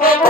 October.